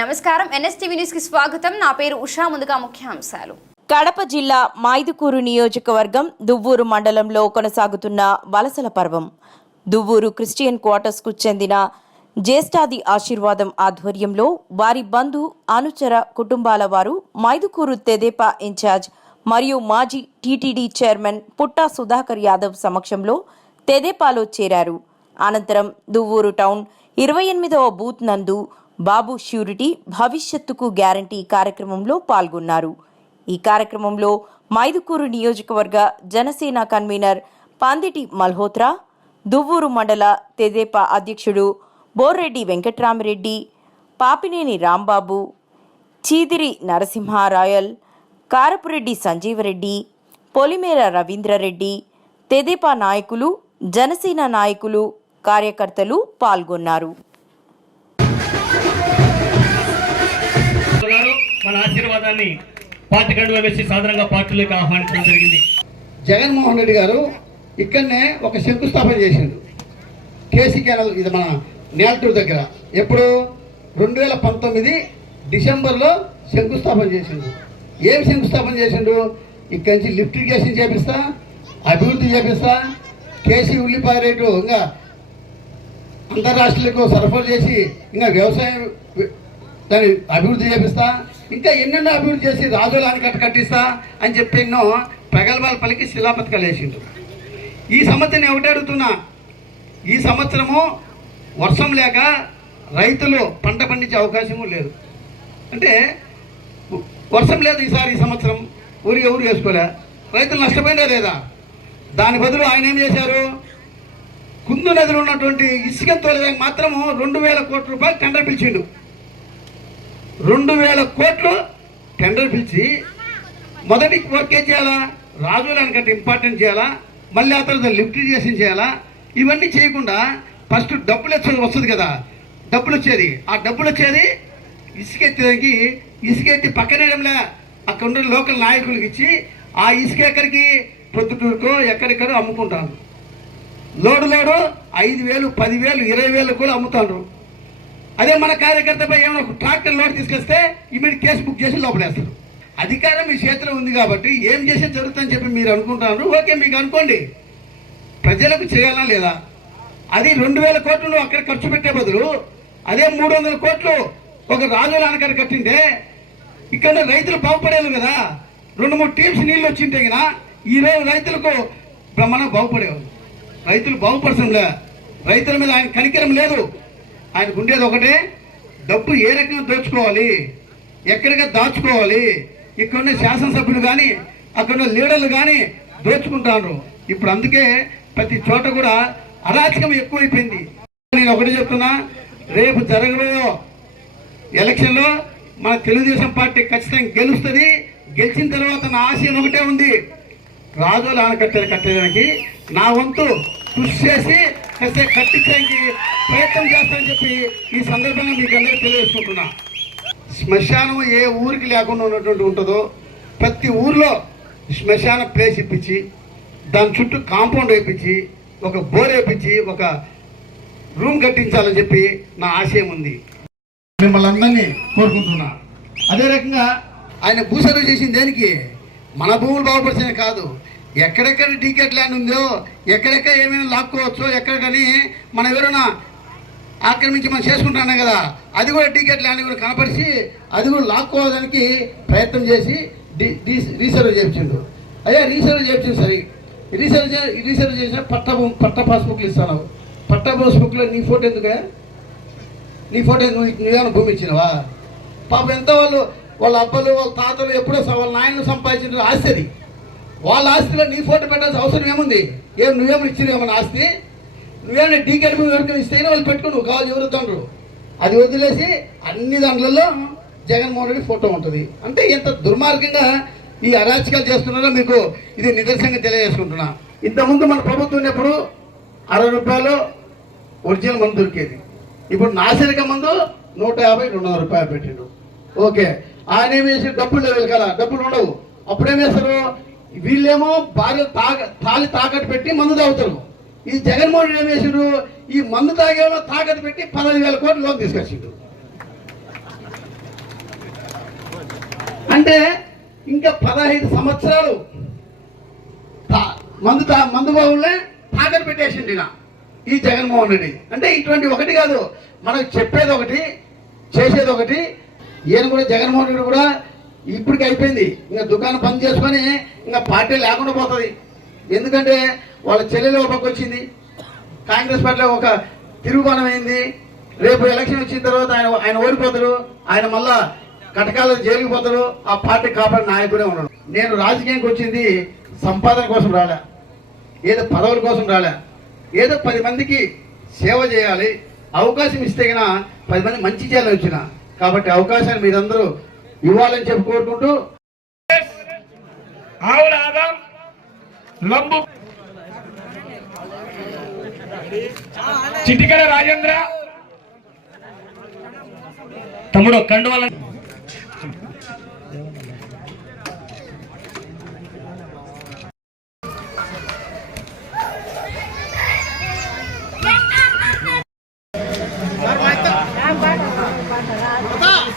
నమస్కారం NSTV news కి స్వాగతం. నా పేరు ఉషా. ముందుగా ముఖ్యాంశాలు. కడప జిల్లా మైదుకూరు నియోజకవర్గం దువ్వూరు మండలంలో కొనసాగుతున్న వలసల పర్వం. దువ్వూరు క్రిస్టియన్ క్వార్టర్స్ కు చెందిన జ్యేష్ఠాది ఆశీర్వాదం ఆధ్వర్యంలో వారి బంధు అనుచర కుటుంబాల వారు మైదుకూరు తెదేపా ఇన్ఛార్జ్ మరియు మాజీ టీటీడీ చైర్మన్ పుట్టా సుధాకర్ యాదవ్ సమక్షంలో తెదేపాలో చేరారు. అనంతరం దువ్వూరు టౌన్ 28వ బూత్ నందు బాబు ష్యూరిటీ భవిష్యత్తుకు గ్యారంటీ కార్యక్రమంలో పాల్గొన్నారు. ఈ కార్యక్రమంలో మైదుకూరు నియోజకవర్గ జనసేన కన్వీనర్ పందిటి మల్హోత్రా, దువ్వూరు మండల తెదేపా అధ్యక్షుడు బోర్రెడ్డి వెంకట్రామిరెడ్డి, పాపినేని రాంబాబు, చీదిరి నరసింహారాయల్, కారపురెడ్డి సంజీవరెడ్డి, పొలిమేర రవీంద్రరెడ్డి, తెదేపా నాయకులు, జనసేన నాయకులు, కార్యకర్తలు పాల్గొన్నారు. మన ఆశీర్వాదాన్ని పార్టీ కండువా వేసి సాధారణంగా పార్టీలోకి ఆహ్వానించడం జరిగింది. జగన్మోహన్ రెడ్డి గారు ఇక్కడనే ఒక శంకుస్థాపన చేసిండు. కేసీ కెనాల్, ఇది మన నేల్టూరు దగ్గర. ఎప్పుడు 2019 డిసెంబర్లో శంకుస్థాపన చేసిండు. ఏం శంకుస్థాపన చేసిండు? ఇక్కడి నుంచి లిఫ్ట్ ఇరిగేషన్ చేపిస్తా, అభివృద్ధి చేపిస్తా, కేసీ ఉల్లిపాయ రేటు ఇంకా అంతర్రాష్ట్రాలకు సరఫరా చేసి ఇంకా వ్యవసాయం దాన్ని అభివృద్ధి చేపిస్తా, ఇంకా ఎన్నెన్నో అభివృద్ధి చేసి రాజుల ఆనకట్ట కట్టిస్తా అని చెప్పి ఎన్నో ప్రగల్భాలు పలికి శిలాపథకాలు వేసిండు. ఈ సంవత్సరం ఒకటి అడుగుతున్నా, ఈ సంవత్సరము వర్షం లేక రైతులు పంట పండించే అవకాశము లేదు. అంటే వర్షం లేదు ఈసారి, ఈ సంవత్సరం ఎవరు వేసుకోలే, రైతులు నష్టపోయినా లేదా? దాని బదులు ఆయన ఏం చేశారు? కుందు నదిలో ఉన్నటువంటి ఇసుక తోలేదానికి మాత్రము 2000 కోట్ల రూపాయలు టెండర్ పిలిచిండు. 2000 కోట్లు టెండర్ పిలిచి మొదటి వర్క్ ఏం చేయాలా? రాజుల ఆనకట్ట ఇంపార్టెంట్ చేయాలా, మళ్ళీ ఆ తర్వాత లిఫ్ట్ ఇరిగేషన్ చేయాలా. ఇవన్నీ చేయకుండా ఫస్ట్ డబ్బులు వస్తుంది కదా, డబ్బులు వచ్చేది. ఆ డబ్బులు వచ్చేది ఇసుక ఎత్తేదానికి, ఇసుక ఎత్తి పక్కనేయడంలే, అక్కడ ఉన్న లోకల్ నాయకులకి ఇచ్చి ఆ ఇసుక ఎక్కడికి పొద్దుటూరుకో ఎక్కడెక్కడో అమ్ముకుంటాను. లోడు 5,000, 10,000, 20,000 కూడా అమ్ముతారు. అదే మన కార్యకర్తపై ఏమైనా ట్రాక్టర్ లోడ్ తీసుకొస్తే ఇమీడియట్ కేసు బుక్ చేసి లోపలేస్తారు. అధికారం మీ చేతిలో ఉంది కాబట్టి ఏం చేసే జరుగుతుందని చెప్పి మీరు అనుకుంటున్నారు. ఓకే, మీకు అనుకోండి, ప్రజలకు చేయాలా లేదా? అది 2000 కోట్లు అక్కడ ఖర్చు పెట్టే బదులు అదే 300 కోట్లు ఒక రాజుల ఆనకట్ట కట్టింటే ఇక్కడ రైతులు బాగుపడేది కదా. 2-3 టీమ్స్ నీళ్ళు వచ్చింటే కదా ఈరోజు రైతులకు బ్రహ్మాండంగా బాగుపడేవాళ్ళు. రైతులు బాగుపరచంలే, రైతుల మీద ఆయన కనికరం లేదు. ఆయనకు ఉండేది ఒకటే, డబ్బు ఏ రకంగా దోచుకోవాలి, ఎక్కడిగా దాచుకోవాలి. ఇక్కడున్న శాసనసభ్యులు కానీ అక్కడున్న లీడర్లు కానీ దోచుకుంటారు. ఇప్పుడు అందుకే ప్రతి చోట కూడా అరాచకం ఎక్కువైపోయింది. నేను ఒకటి చెప్తున్నా, రేపు జరగబోయే ఎలక్షన్లో మన తెలుగుదేశం పార్టీ ఖచ్చితంగా గెలుస్తుంది. గెలిచిన తర్వాత నా ఆశయం ఒకటే ఉంది, రాజుల ఆనకట్టలు కట్టడానికి నా వంతు కృషి చేసి కట్టించడానికి ప్రయత్నం చేస్తానని చెప్పి ఈ సందర్భంగా మీకు అందరికీ తెలియజేసుకుంటున్నా. శ్మశానం ఏ ఊరికి లేకుండా ఉన్నటువంటి ఉంటుందో ప్రతి ఊర్లో శ్మశాన ప్లేస్ ఇప్పించి దాని చుట్టూ కాంపౌండ్ వేయించి ఒక బోర్ వేయించి ఒక రూమ్ కట్టించాలని చెప్పి నా ఆశయం ఉంది. మిమ్మల్ని అందరినీ కోరుకుంటున్నా. అదే రకంగా ఆయన భూసర్వ చేసింది దేనికి? మన భూములు బాగుపరిచేది కాదు, ఎక్కడెక్కడ టీకెట్ ల్యాండ్ ఉందో, ఎక్కడెక్కడ ఏమేమి లాక్కోవచ్చో, ఎక్కడికని మనం ఎవరైనా ఆక్రమించి మనం చేసుకుంటున్నాం కదా, అది కూడా టీకెట్ ల్యాండ్ కూడా కనపరిచి అది కూడా లాక్కోవడానికి ప్రయత్నం చేసి రీసర్వ్ చేయించిండు. అయ్యా రీసర్వ్ చేయించింది సరే, రీసర్వ్ చేసిన పట్ట పాస్బుక్లు ఇస్తాను. పట్ట పాస్బుక్లో నీ ఫోటో ఎందుకు? నీ ఫోటో నువ్వేమైనా భూమి ఇచ్చినవా? పాపం ఎంత వాళ్ళ అబ్బలు వాళ్ళ తాతలు ఎప్పుడో వాళ్ళ నాయనలు సంపాదించిన ఆస్తి అది. వాళ్ళ ఆస్తిలో నీ ఫోటో పెట్టాల్సిన అవసరం ఏముంది? నువ్వేమో ఇచ్చినేమన్నా ఆస్తి? నువ్వేమైనా టీకెట్ ఎవరికైనా ఇస్తేనే వాళ్ళు పెట్టుకుని నువ్వు కావాలి ఎవరుతాండ్రు. అది వదిలేసి అన్ని దాంట్లలో జగన్మోహన్ రెడ్డి ఫోటో ఉంటుంది. అంటే ఎంత దుర్మార్గంగా ఈ అరాచకాలు చేస్తున్నారో మీకు ఇది నిదర్శనంగా తెలియజేసుకుంటున్నా. ఇంతకుముందు మన ప్రభుత్వం ఉన్నప్పుడు 60 రూపాయలు ఒరిజినల్ మందు దొరికేది. ఇప్పుడు నాసిరక మందు 150, 200 రూపాయలు పెట్టిండు. ఓకే, ఆయన ఏం చేసి డబ్బులు వెళ్ళాల, డబ్బులు ఉండవు. అప్పుడేం చేస్తారు? వీళ్ళేమో భార్య తాళి తాకట్టు పెట్టి మందు తాగుతారు. ఈ జగన్మోహన్ రెడ్డి ఏం చేసిండు? ఈ మందు తాగేమో తాకట్టు పెట్టి 15,000 కోట్లు లోన్ తీసుకొచ్చిండు. అంటే ఇంకా 15 సంవత్సరాలు మందు బావులే తాకట్టు పెట్టేసింది ఈ జగన్మోహన్ రెడ్డి. అంటే ఇటువంటి ఒకటి కాదు, మనకు చెప్పేది ఒకటి చేసేది ఒకటి. ఈయన కూడా జగన్మోహన్ రెడ్డి కూడా ఇప్పటికి అయిపోయింది, ఇంకా దుకాణం బంద్ చేసుకొని ఇంకా పార్టీ లేకుండా పోతుంది. ఎందుకంటే వాళ్ళ చెల్లెలు ఒక పక్క వచ్చింది, కాంగ్రెస్ పార్టీలో ఒక తిరుగుబానం అయింది. రేపు ఎలక్షన్ వచ్చిన తర్వాత ఆయన ఓడిపోతారు, ఆయన మళ్ళా కటకాలు జైలుకి పోతారు, ఆ పార్టీ కాపాడిన నాయకుడే ఉన్నాడు. నేను రాజకీయానికి వచ్చింది సంపాదన కోసం రాలే, ఏదో పదవుల కోసం రాలే, ఏదో 10 మందికి సేవ చేయాలి, అవకాశం ఇస్తే కన్నా 10 మంది మంచి చేయాలని వచ్చిన. కాబట్టి అవకాశాన్ని మీరందరూ ఇవ్వాలని చెప్పి కోరుకుంటూ ఆవుల ఆదాం లంబు చిటికల రాజేంద్ర తమ్ముడు కండువాల